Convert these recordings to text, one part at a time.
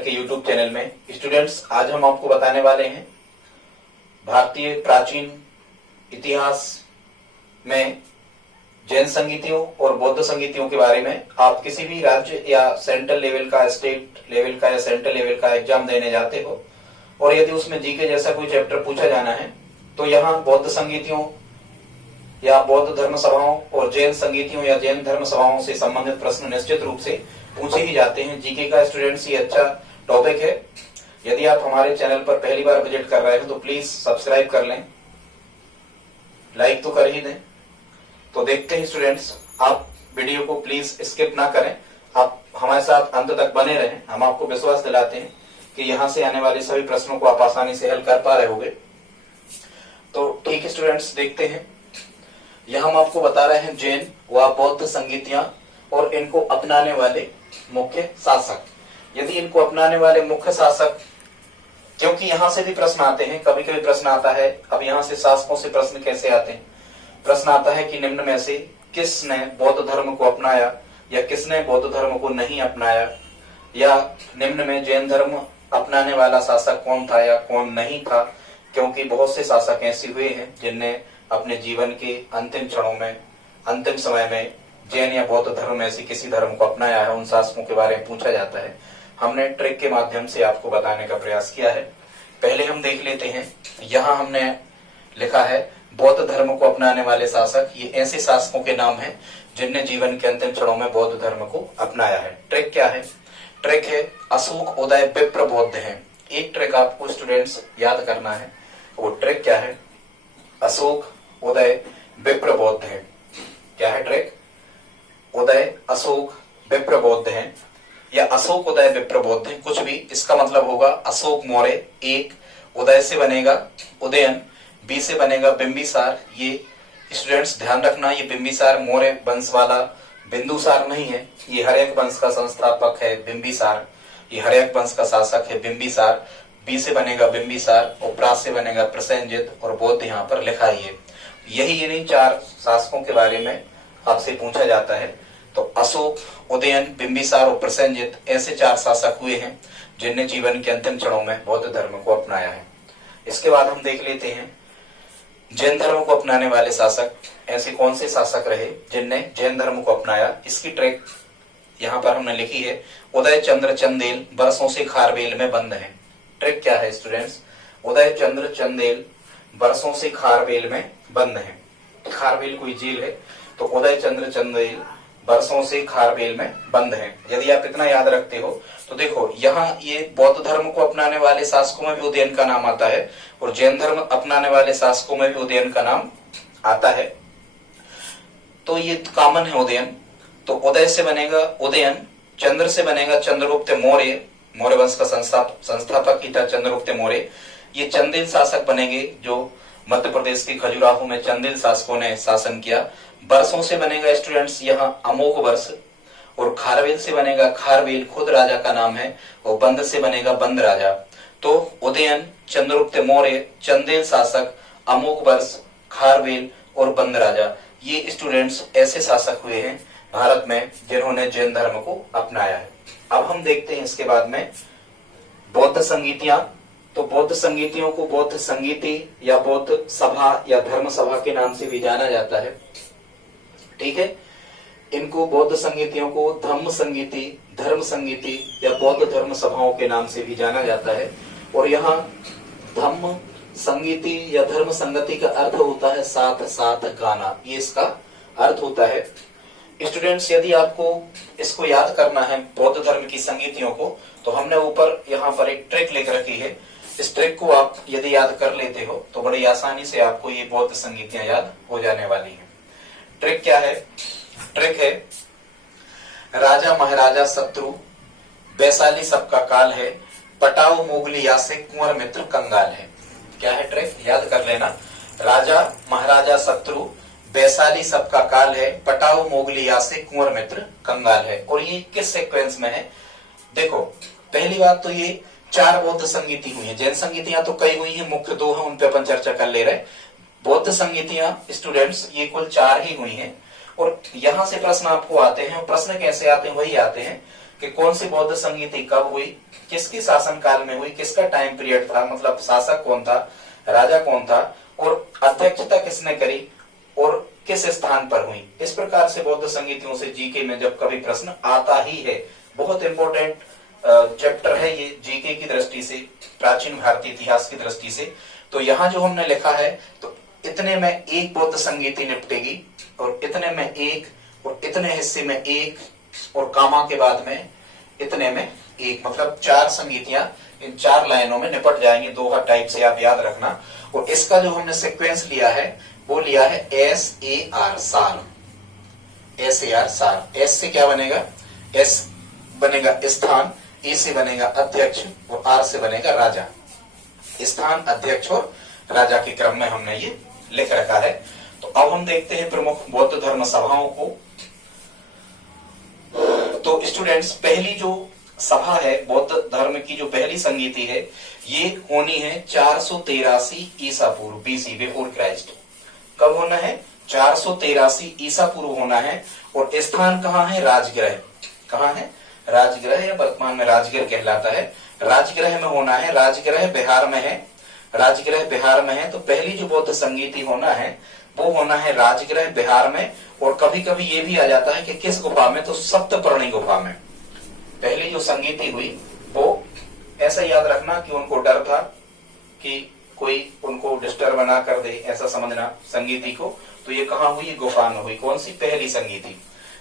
के YouTube channel में। Students, आज हम आपको बताने वाले हैं भारतीय प्राचीन इतिहास में जैन संगीतियों और बौद्ध संगीतियों के बारे में। आप किसी भी राज्य या सेंट्रल लेवल का, स्टेट लेवल का या सेंट्रल लेवल का एग्जाम देने जाते हो और यदि उसमें जीके जैसा कोई चैप्टर पूछा जाना है तो यहाँ बौद्ध संगीतियों या बौद्ध धर्म सभाओं और जैन संगीतियों या जैन धर्म सभाओं से संबंधित प्रश्न निश्चित रूप से पूछे ही जाते हैं। जीके का स्टूडेंट्स ये अच्छा टॉपिक है। यदि आप हमारे चैनल पर पहली बार विजिट कर रहे हो तो प्लीज सब्सक्राइब कर लें, लाइक तो कर ही दें। तो देखते हैं स्टूडेंट्स, आप वीडियो को प्लीज स्किप ना करें, आप हमारे साथ अंत तक बने रहें। हम आपको विश्वास दिलाते हैं कि यहाँ से आने वाले सभी प्रश्नों को आप आसानी से हल कर पा रहे होंगे। तो ठीक है स्टूडेंट्स, देखते हैं। यहाँ हम आपको बता रहे हैं जैन व बौद्ध संगीतियां और इनको अपनाने वाले मुख्य शासक। यदि इनको अपनाने वाले मुख्य शासक, क्योंकि यहाँ से भी प्रश्न आते हैं, कभी कभी प्रश्न आता है। अब यहाँ से शासकों से प्रश्न कैसे आते हैं? प्रश्न आता है कि निम्न में से किसने बौद्ध धर्म को अपनाया या किसने बौद्ध धर्म को नहीं अपनाया, या निम्न में जैन धर्म अपनाने वाला शासक कौन था या कौन नहीं था। क्योंकि बहुत से शासक ऐसे हुए हैं जिनने अपने जीवन के अंतिम क्षणों में, अंतिम समय में जैन या बौद्ध धर्म में से किसी धर्म को अपनाया है। उन शासकों के बारे में पूछा जाता है। हमने ट्रिक के माध्यम से आपको बताने का प्रयास किया है। पहले हम देख लेते हैं। यहाँ हमने लिखा है बौद्ध धर्म को अपनाने वाले शासक। ये ऐसे शासकों के नाम हैं जिनने जीवन के अंतिम क्षणों में बौद्ध धर्म को अपनाया है। ट्रिक क्या है? ट्रिक है अशोक, उदय, विप्र, बौद्ध है। एक ट्रिक आपको स्टूडेंट्स याद करना है। वो ट्रिक क्या है? अशोक, उदय, विप्र, बौद्ध है। क्या है ट्रिक? उदय, अशोक, विप्र, बौद्ध है, या अशोक, उदय, विप्र, बौद्ध है, कुछ भी। इसका मतलब होगा अशोक मौर्य एक, उदय से बनेगा उदयन, बी से बनेगा बिंबिसार। ये स्टूडेंट्स ध्यान रखना, ये बिंबिसार मौर्य वंश वाला बिंदुसार नहीं है। ये हर्यक वंश का संस्थापक है बिंबिसार, ये हर्यक वंश का शासक है बिंबिसार। बी से बनेगा बिंबिसार और प्रा से बनेगा प्रसेनजित, और बौद्ध यहाँ पर लिखा ही है। यही इन्हीं चार शासकों के बारे में आपसे पूछा जाता है। तो अशोक, उदयन, बिंबिसार और प्रसेनजित ऐसे चार शासक हुए हैं जिनने जीवन के अंतिम क्षणों में बौद्ध धर्म को अपनाया है। इसके बाद हम देख लेते हैं जैन धर्म को अपनाने वाले शासक। ऐसे कौन से शासक रहे जिनने जैन धर्म को अपनाया? इसकी ट्रिक यहाँ पर हमने लिखी है। उदय चंद्र चंदेल बरसों से खारवेल में बंद है। ट्रिक क्या है स्टूडेंट्स? उदय चंद्र चंदेल बरसों से खारवेल में बंद है। खारवेल कोई झील है, तो उदय चंद्र चंदेल बरसों से खारवेल में बंद है। यदि आप इतना याद रखते हो तो देखो, यहाँ ये बौद्ध धर्म को अपनाने वाले शासकों में भी उदयन का नाम आता है और जैन धर्म अपनाने वाले शासकों में भी उदयन का नाम आता है। तो ये कॉमन है उदयन। तो उदय से बनेगा उदयन, चंद्र से बनेगा चंद्रगुप्त मौर्य, मौर्य वंश का संस्थापक ही था चंद्रगुप्त मौर्य। ये चंदेल शासक बनेंगे जो मध्य प्रदेश के खजुराहो में चंदेल शासकों ने शासन किया। वर्षों से बनेगा स्टूडेंट्स यहाँ अमोघ वर्ष, और खारवेल से बनेगा खारवेल, खुद राजा का नाम है, और बंद से बनेगा बंद राजा। तो उदयन, चंद्रगुप्त मौर्य, चंदेल शासक, अमोघ वर्ष, खारवेल और बंद राजा, ये स्टूडेंट्स ऐसे शासक हुए हैं भारत में जिन्होंने जैन धर्म को अपनाया है। अब हम देखते हैं इसके बाद में बौद्ध संगीतियां। तो बौद्ध संगीतियों को बौद्ध संगीति या बौद्ध सभा या धर्म सभा के नाम से भी जाना जाता है। ठीक है, इनको बौद्ध संगीतियों को धम्म संगीति, धर्म संगीति या बौद्ध धर्म सभाओं के नाम से भी जाना जाता है। और यहाँ धम्म संगीति या धर्म संगति का अर्थ होता है साथ साथ गाना, ये इसका अर्थ होता है। स्टूडेंट्स, यदि आपको इसको याद करना है बौद्ध धर्म की संगीतियों को, तो हमने ऊपर यहाँ पर एक ट्रिक लिख रखी है। इस ट्रिक को आप यदि याद कर लेते हो तो बड़ी आसानी से आपको ये बौद्ध संगीतियां याद हो जाने वाली हैं। ट्रिक क्या है? ट्रिक है राजा महाराजा शत्रु, वैशाली सबका काल है, पटाओ मोगली या से कुंवर मित्र कंगाल है। क्या है ट्रिक? याद कर लेना। राजा महाराजा शत्रु, वैशाली सबका काल है, पटाओ मोगली या से कुंवर मित्र कंगाल है। और ये किस सीक्वेंस में है? देखो, पहली बात तो ये चार बौद्ध संगीति हुई है। जैन संगीतियां तो कई हुई है, मुख्य दो है, उन पे अपन चर्चा कर ले रहे। बौद्ध संगीतियां स्टूडेंट्स ये कुल चार ही हुई हैं। और यहां से प्रश्न आपको आते हैं। प्रश्न कैसे आते हैं? वही आते हैं कि कौन सी बौद्ध संगीति कब हुई, किसकी शासनकाल में हुई, किसका टाइम पीरियड था, मतलब शासक कौन था, राजा कौन था, और अध्यक्षता किसने करी और किस स्थान पर हुई। इस प्रकार से बौद्ध संगीतियों से जीके में जब कभी प्रश्न आता ही है, बहुत इंपॉर्टेंट चैप्टर है ये जीके की दृष्टि से, प्राचीन भारतीय इतिहास की दृष्टि से। तो यहाँ जो हमने लिखा है, तो इतने में एक बौद्ध संगीति निपटेगी, और इतने में एक, और इतने हिस्से में एक, और कामा के बाद में इतने में एक, मतलब 4 संगीतियां इन 4 लाइनों में निपट जाएंगी। दोहा टाइप से आप याद रखना। और इसका जो हमने सीक्वेंस लिया है वो लिया है SAR, साल, SAR साल। एस से क्या बनेगा, एस बनेगा स्थान, ए से बनेगा अध्यक्ष, और आर से बनेगा राजा। स्थान, अध्यक्ष और राजा के क्रम में हमने ये लिख रखा है। तो अब हम देखते हैं प्रमुख बौद्ध धर्म सभाओं को। तो स्टूडेंट्स, पहली जो सभा है बौद्ध धर्म की, जो पहली संगीति है, ये होनी है 483 ईसा पूर्व, BC, बिफोर क्राइस्ट। कब होना है, 483 ईसा पूर्व होना है। और स्थान कहाँ है, राजगृह। कहाँ है, राजगृह, या वर्तमान में राजगृह कहलाता है, राजगृह में होना है। राजगृह बिहार में है, राजगृह बिहार में है। तो पहली जो बौद्ध संगीति होना है वो होना है राजगृह बिहार में। और कभी कभी ये भी आ जाता है कि किस गुफा में, तो सप्तपर्णी गुफा में पहली जो संगीति हुई। वो ऐसा याद रखना कि उनको डर था कि कोई उनको डिस्टर्ब ना कर दे, ऐसा समझना संगीति को। तो ये कहाँ हुई, गुफा में हुई। कौन सी, पहली संगीति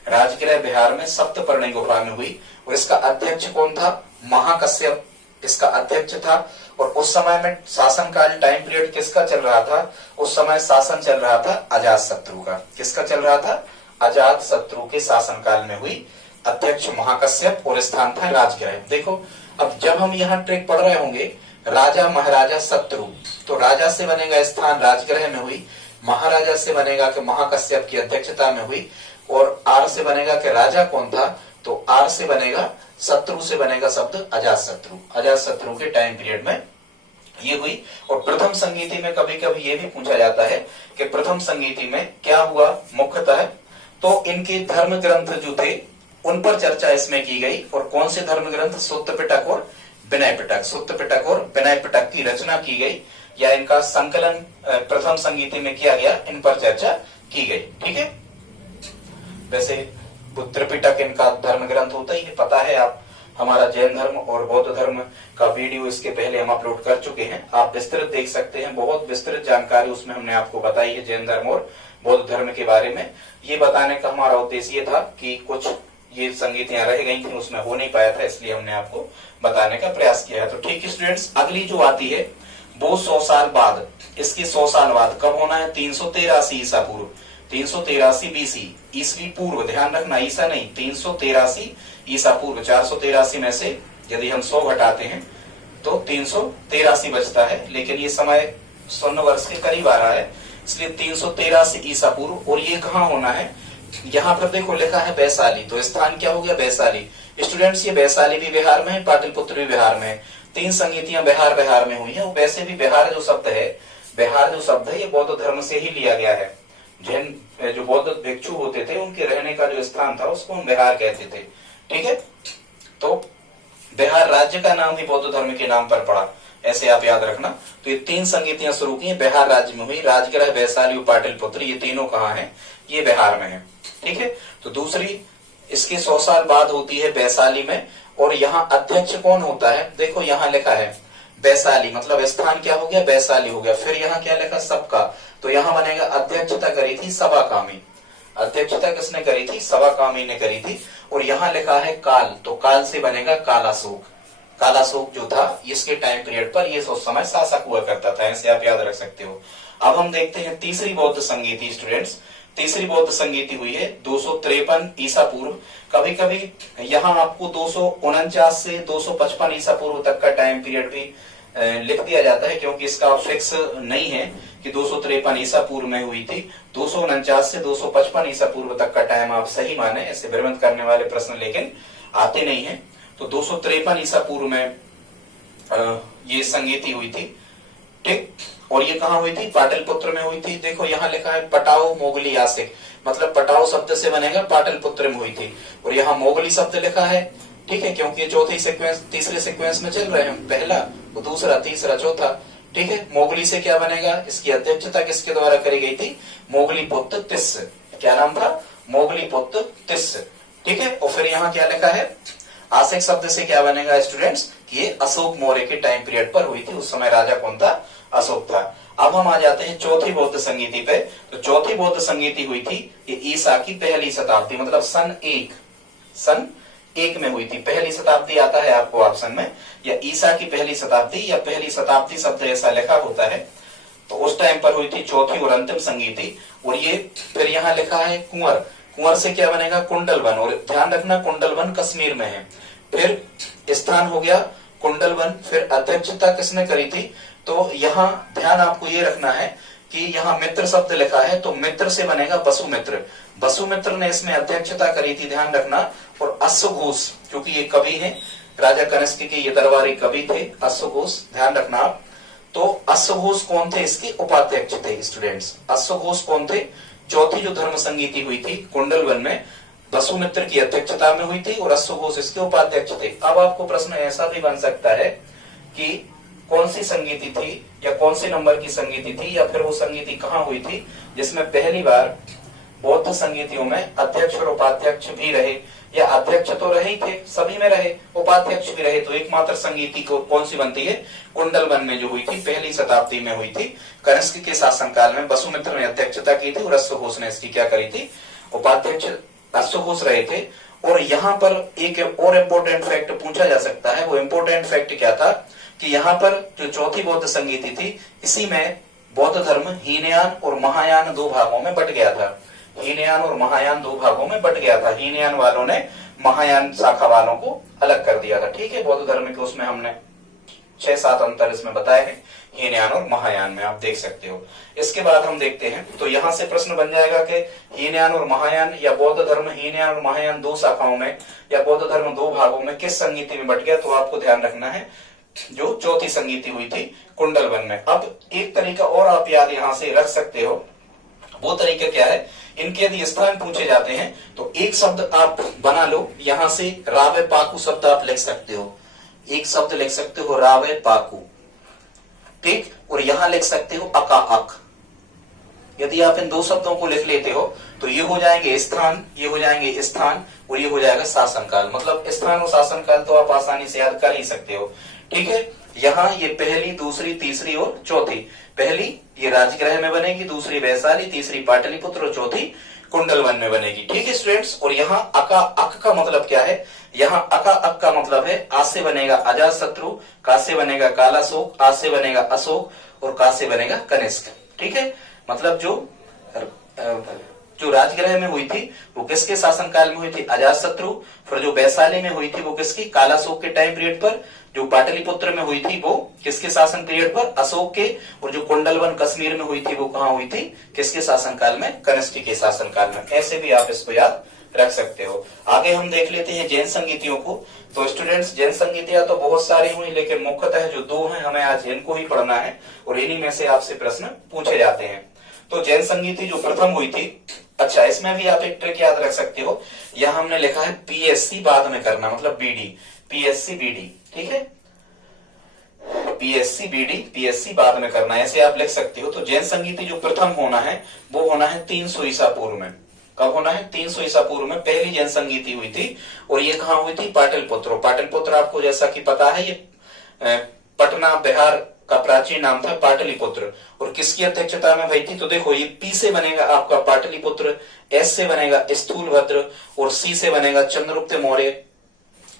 राजगृह बिहार में सप्तपर्णी गुफा में हुई। और इसका अध्यक्ष कौन था, महाकश्यप इसका अध्यक्ष था। और उस समय में शासनकाल, टाइम पीरियड किसका चल रहा था, उस समय शासन चल रहा था अजातशत्रु का। किसका चल रहा था, अजातशत्रु के शासनकाल में हुई। अध्यक्ष महाकश्यप और स्थान था राजगृह। देखो, अब जब हम यहाँ ट्रिक पढ़ रहे होंगे, राजा महाराजा शत्रु, तो राजा से बनेगा स्थान, राजगृह में हुई। महाराजा से बनेगा कि महाकश्यप की अध्यक्षता में हुई। और आर से बनेगा कि राजा कौन था, तो आर से बनेगा, शत्रु से बनेगा शब्द अजातशत्रु। अजातशत्रु के टाइम पीरियड में ये हुई। और प्रथम संगीति में कभी कभी ये भी पूछा जाता है कि प्रथम संगीति में क्या हुआ मुख्यतः, तो इनके धर्म ग्रंथ जो थे उन पर चर्चा इसमें की गई। और कौन से धर्म ग्रंथ, सुत्त पिटक और विनय पिटक। सुत्त पिटक और विनय पिटक की रचना की गई, या इनका संकलन प्रथम संगीति में किया गया, इन पर चर्चा की गई। ठीक है, वैसे त्रिपिटक इनका धर्म ग्रंथ होता ही है, पता है आप। हमारा जैन धर्म और बौद्ध धर्म का वीडियो इसके पहले हम अपलोड कर चुके हैं, आप विस्तृत देख सकते हैं। बहुत विस्तृत जानकारी उसमें हमने आपको बताई है जैन धर्म और बौद्ध धर्म के बारे में। ये बताने का हमारा उद्देश्य ये था कि कुछ ये संगीतियां रह गई थी, उसमें हो नहीं पाया था, इसलिए हमने आपको बताने का प्रयास किया है। तो ठीक स्टूडेंट्स, अगली जो आती है वो 100 साल बाद, इसके 100 साल बाद कब होना है, 383 ईसा पूर्व, 383 BC, ईसवी पूर्व, ध्यान रखना ईसा नहीं, 383 ईसा पूर्व। 483 में से यदि हम 100 घटाते हैं तो 383 बचता है, लेकिन ये समय 100 वर्ष के करीब आ रहा है, इसलिए 383 ईसा पूर्व। और ये कहाँ होना है, यहाँ पर देखो लिखा है वैशाली, तो स्थान क्या हो गया, वैशाली। स्टूडेंट्स, ये वैशाली भी बिहार में है, पाटलिपुत्र भी बिहार में है। 3 संगीतियां बिहार में हुई है। वैसे भी बिहार जो शब्द है, बिहार जो शब्द है, ये बौद्ध धर्म से ही लिया गया है। जैन जो बौद्ध भिक्षु होते थे, उनके रहने का जो स्थान था उसको हम बिहार कहते थे। ठीक है, तो बिहार राज्य का नाम भी बौद्ध धर्म के नाम पर पड़ा, ऐसे आप याद रखना। तो ये 3 संगीतियां शुरू की बिहार राज्य में हुई, राजगृह, वैशाली और पाटलिपुत्र, ये तीनों कहाँ हैं, ये बिहार में है। ठीक है, तो दूसरी इसके 100 साल बाद होती है वैशाली में। और यहाँ अध्यक्ष कौन होता है, देखो यहाँ लिखा है वैशाली, मतलब स्थान क्या हो गया, वैशाली हो गया। फिर यहाँ क्या लिखा, सबका, तो यहाँ बनेगा अध्यक्षता करी थी सभाकामी। अध्यक्षता किसने करी थी, सभाकामी ने करी थी। और यहाँ लिखा है काल, तो काल से बनेगा कालाशोक। कालाशोक जो था, इसके टाइम पीरियड पर ये उस समय शासक हुआ करता था, ऐसे आप याद रख सकते हो। अब हम देखते हैं तीसरी बौद्ध संगीति। स्टूडेंट्स, तीसरी बौद्ध संगीति हुई है 253 ईसा पूर्व। कभी कभी यहाँ आपको 249 से 255 ईसा पूर्व तक का टाइम पीरियड भी लिख दिया जाता है, क्योंकि इसका फिक्स नहीं है कि 253 ईसा पूर्व में हुई थी। 249 से 255 ईसा पूर्व तक का टाइम आप सही माने, ऐसे भ्रमित करने वाले प्रश्न लेकिन आते नहीं है। तो 253 ईसा पूर्व में ये संगीति हुई थी। ठीक, और ये कहाँ हुई थी, पाटलिपुत्र में हुई थी। देखो यहाँ लिखा है पटाओ मोगली आसिक, मतलब पटाओ शब्द से बनेगा पाटलिपुत्र में हुई थी। और यहाँ मोगली शब्द लिखा है, ठीक है, क्योंकि चौथी सीक्वेंस तीसरे सीक्वेंस में चल रहे हैं, पहला तो दूसरा तीसरा चौथा। ठीक है, मोगली से क्या बनेगा, इसकी अध्यक्षता किसके द्वारा करी गई थी, मोगली पुत्र तिस्स। क्या नाम था, मोगली पुत्र तिस्स। ठीक है, और फिर यहाँ क्या लिखा है, आसिक शब्द से क्या बनेगा स्टूडेंट्स, कि ये अशोक मौर्य के टाइम पीरियड पर हुई थी। उस समय राजा कौन था, अशोक था। अब हम आ जाते हैं चौथी बौद्ध संगीति पे। तो चौथी बौद्ध संगीति हुई थी ये ईसा की पहली शताब्दी, मतलब सन 1 में हुई थी। पहली शताब्दी आता है आपको ऑप्शन में, या ईसा की पहली शताब्दी या पहली शताब्दी शब्द ऐसा लिखा होता है। तो उस टाइम पर हुई थी चौथी और अंतिम संगीति। और ये फिर यहाँ लिखा है कुंवर, कुंवर से क्या बनेगा, कुंडलवन। और ध्यान रखना कुंडलवन कश्मीर में है। फिर स्थान हो गया कुंडलवन। फिर अध्यक्षता किसने करी थी, तो यहाँ ध्यान आपको ये रखना है कि यहाँ मित्र शब्द लिखा है, तो मित्र से बनेगा वसुमित्र। वसुमित्र ने इसमें अध्यक्षता करी थी, ध्यान रखना। और अश्वघोष, क्योंकि ये कवि है, राजा कनिष्क के ये दरबारी कवि थे अश्वघोष, ध्यान रखना आप। तो अश्वघोष कौन थे, इसके उपाध्यक्ष थे स्टूडेंट्स। अश्वघोष कौन थे, चौथी जो धर्म संगीति हुई थी कुंडलवन में, वसुमित्र की अध्यक्षता में हुई थी और अश्वघोष इसके उपाध्यक्ष थे। अब आपको प्रश्न ऐसा भी बन सकता है कि कौन सी संगीति थी या कौन से नंबर की संगीति थी, या फिर वो संगीति कहाँ हुई थी जिसमें पहली बार बौद्ध संगीतियों में अध्यक्ष और उपाध्यक्ष भी रहे, या अध्यक्ष तो रहे ही थे, सभी में रहे, उपाध्यक्ष भी रहे। तो एकमात्र संगीति को कौन सी बनती है, कुंडलवन में जो हुई थी पहली शताब्दी में हुई थी, कनिष्क के शासनकाल में। वसुमित्र ने अध्यक्षता की थी और अश्वघोष ने इसकी क्या करी थी, उपाध्यक्ष अश्वघोष रहे थे। और यहाँ पर एक और इम्पोर्टेंट फैक्ट पूछा जा सकता है। वो इम्पोर्टेंट फैक्ट क्या था कि यहाँ पर जो चौथी बौद्ध संगीति थी, इसी में बौद्ध धर्म हीनयान और महायान दो भागों में बट गया था। हीनयान और महायान दो भागों में बट गया था। हीनयान वालों ने महायान शाखा वालों को अलग कर दिया था। ठीक है, बौद्ध धर्म के उसमें हमने 6-7 अंतर इसमें बताए हैं, हीनयान और महायान में, आप देख सकते हो। इसके बाद हम देखते हैं, तो यहां से प्रश्न बन जाएगा कि हीनयान और महायान या बौद्ध धर्म हीनयान और महायान दो शाखाओं में या बौद्ध धर्म दो भागों में किस संगीति में बट गया। तो आपको ध्यान रखना है जो चौथी संगीति हुई थी कुंडलवन में। अब एक तरीका और आप याद यहां से रख सकते हो, वो तरीका क्या है, इनके यदि स्थान पूछे जाते हैं तो एक शब्द आप बना लो, यहां से रावे पाकू शब्द आप लिख सकते हो, एक शब्द लिख सकते हो रावे पाकू, ठीक। और यहां लिख सकते हो अका अक। यदि आप इन दो शब्दों को लिख लेते हो तो ये हो जाएंगे स्थान, ये हो जाएंगे स्थान, और ये हो जाएगा शासनकाल। मतलब स्थान और शासनकाल तो आप आसानी से याद कर ही सकते हो, ठीक है। यहाँ ये पहली, दूसरी, तीसरी और चौथी। पहली ये राजगृह में बनेगी, दूसरी वैशाली, तीसरी पाटलिपुत्र और चौथी कुंडलवन में बनेगी, ठीक है स्टूडेंट्स। और यहाँ अका अक का मतलब क्या है, यहाँ अका अक का मतलब है आ से बनेगा अजात शत्रु, का से बनेगा कालाशोक, आ से बनेगा अशोक और का से बनेगा कनिष्क, ठीक है। मतलब जो राजगृह में हुई थी वो किसके शासनकाल में हुई थी, अजात शत्रु। फिर जो वैशाली में हुई थी वो किसकी, कालाशोक के टाइम पीरियड पर। जो पाटलिपुत्र में हुई थी वो किसके शासन पीरियड पर, अशोक के। और जो कुंडलवन कश्मीर में हुई थी वो कहाँ हुई थी, किसके शासनकाल में, कनिष्क के शासनकाल में। ऐसे भी आप इसको याद रख सकते हो। आगे हम देख लेते हैं जैन संगीतियों को। तो स्टूडेंट्स जैन संगीतियां तो बहुत सारी हुई, लेकिन मुख्यतः जो दो हैं हमें आज इनको ही पढ़ना है और इन्हीं में से आपसे प्रश्न पूछे जाते हैं। तो जैन संगीति जो प्रथम हुई थी, अच्छा इसमें भी आप एक ट्रिक याद रख सकते हो, यहां हमने लिखा है पीएससी बाद में करना, मतलब बीडी, पीएससी बीडी, ठीक है। पीएससी बीडी, पीएससी बाद में करना, ऐसे आप लिख सकते हो। तो जैन संगीति जो प्रथम होना है वो होना है 300 ईसा पूर्व में। कब होना है, 300 ईसा पूर्व में पहली जैन संगीति हुई थी। और ये कहाँ हुई थी, पाटलिपुत्र। पाटलिपुत्र आपको जैसा कि पता है ये पटना बिहार का प्राचीन नाम था पाटलिपुत्र। और किसकी अध्यक्षता में हुई थी, तो देखो ये पी से बनेगा आपका पाटलिपुत्र, एस से बनेगा स्थूलभद्र और सी से बनेगा चंद्रगुप्त मौर्य,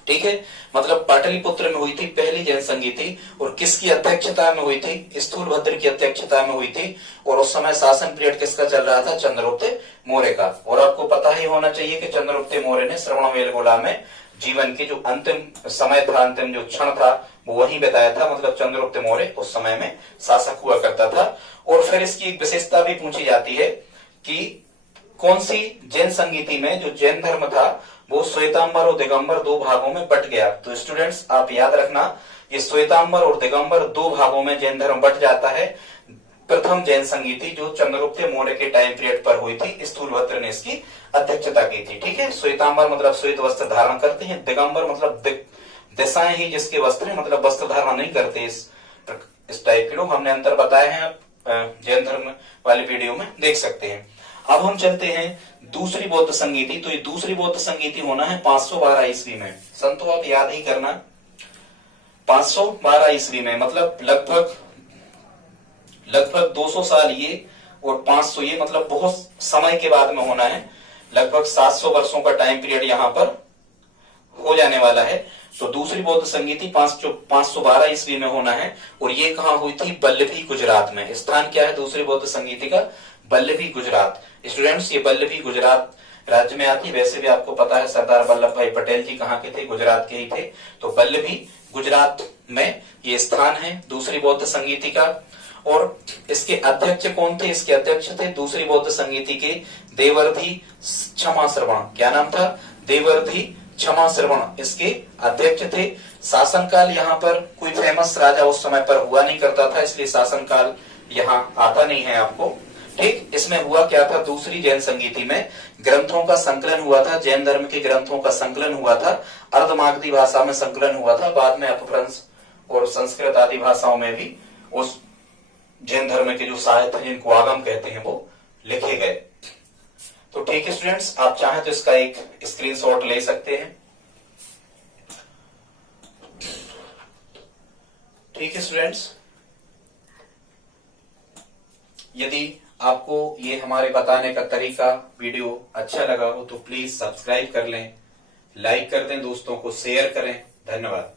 ठीक है। मतलब पाटलिपुत्र में हुई थी पहली जैन संगीति। और किसकी अध्यक्षता में हुई थी, स्थूलभद्र की अध्यक्षता में हुई थी। और उस समय शासन पीरियड किसका चल रहा था, चंद्रगुप्त मौर्य का। और आपको पता ही होना चाहिए कि चंद्रगुप्त मौर्य ने श्रवणबेलगोला में जीवन की जो अंतिम समय था, अंतिम जो क्षण था वो वही बताया था। मतलब चंद्रगुप्त मौर्य उस समय में शासक हुआ करता था। और फिर इसकी एक विशेषता भी पूछी जाती है कि कौन सी जैन संगीति में जो जैन धर्म था वो श्वेतांबर और दिगंबर दो भागों में बट गया। तो स्टूडेंट्स आप याद रखना, ये श्वेतांबर और दिगंबर दो भागों में जैन धर्म बट जाता है। प्रथम जैन संगीति जो चंद्रगुप्त मौर्य के टाइम पीरियड पर हुई थी, स्थूलभद्र ने इसकी अध्यक्षता की थी। ठीक है, श्वेतांबर मतलब श्वेत वस्त्र धारण करते हैं, दिगंबर मतलब दिशाएं ही जिसके वस्त्र है, मतलब वस्त्र धारण नहीं करते इस टाइप के लोग। हमने अंतर बताए हैं, आप जैन धर्म वाले वीडियो में देख सकते हैं। अब हम चलते हैं दूसरी बौद्ध संगीति। तो ये दूसरी बौद्ध संगीति होना है 512 ईस्वी में। संतो आप याद ही करना, 512 ईस्वी में, मतलब लगभग 200 साल ये और 500 ये, मतलब बहुत समय के बाद में होना है। लगभग 700 वर्षों का टाइम पीरियड यहाँ पर हो जाने वाला है। तो दूसरी बौद्ध संगीति 512 ईस्वी में होना है। और ये कहाँ हुई थी? बल्लभी, गुजरात में। स्थान क्या है दूसरी बौद्ध संगीति का? बल्लभी, गुजरात। स्टूडेंट्स, ये बल्लभी गुजरात राज्य में आती है। वैसे भी आपको पता है सरदार वल्लभ भाई पटेल जी कहाँ के थे? गुजरात के ही थे। तो बल्लभी गुजरात में ये स्थान है दूसरी बौद्ध संगीति का। और इसके अध्यक्ष कौन थे? इसके अध्यक्ष थे दूसरी बौद्ध संगीति के देवर्धि क्षमा श्रवण। क्या नाम था? देवर्धि क्षमा श्रवण इसके अध्यक्ष थे। शासनकाल यहाँ पर कोई फेमस राजा उस समय पर हुआ नहीं करता था, इसलिए शासनकाल यहाँ आता नहीं है आपको। ठीक, इसमें हुआ क्या था? दूसरी जैन संगीति में ग्रंथों का संकलन हुआ था, जैन धर्म के ग्रंथों का संकलन हुआ था, अर्धमागधी भाषा में संकलन हुआ था। बाद में अपभ्रंश और संस्कृत आदि भाषाओं में भी उस जैन धर्म के जो साहित्य जिनको आगम कहते हैं वो लिखे गए। तो ठीक है स्टूडेंट्स, आप चाहें तो इसका एक स्क्रीनशॉट ले सकते हैं। ठीक है स्टूडेंट्स, यदि आपको ये हमारे बताने का तरीका वीडियो अच्छा लगा हो तो प्लीज सब्सक्राइब कर लें, लाइक कर दें, दोस्तों को शेयर करें। धन्यवाद।